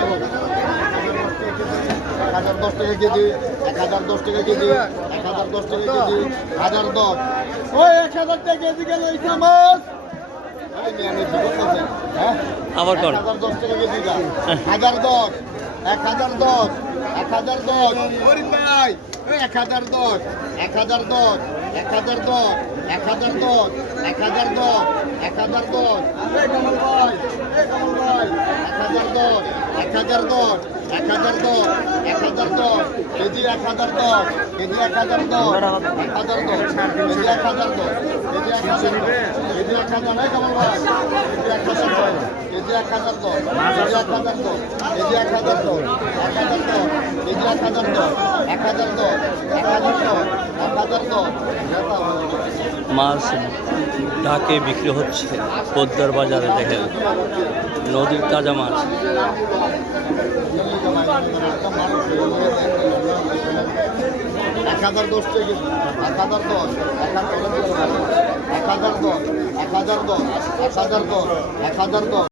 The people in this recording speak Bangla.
1010 টাকা কেজি, 1010 টাকা কেজি, 1010 টাকা কেজি, 1010। ওই 1000 টাকা কেজি গেল এই মাছ। হ্যাঁ আবার কোন 1010 টাকা কেজি যা 1010 1010 1010 গরিব ভাই 1010 1010 1010 1010 1010 1010 এই কমল ভাই 1010 1010 1010 1010 KG 1010 KG 1010 1010 KG 1010 KG 1010 KG 1000 এই কমল ভাই কেজি 1010 কেজি 1010 কেজি 1010 কেজি 1010 মাছ ঢাকে বিক্রি হচ্ছে পদ্মার বাজারে। দেখেন নদীর তাজা মাছ। 1010 টাকা 1010 1010 1010 1010 1010 1010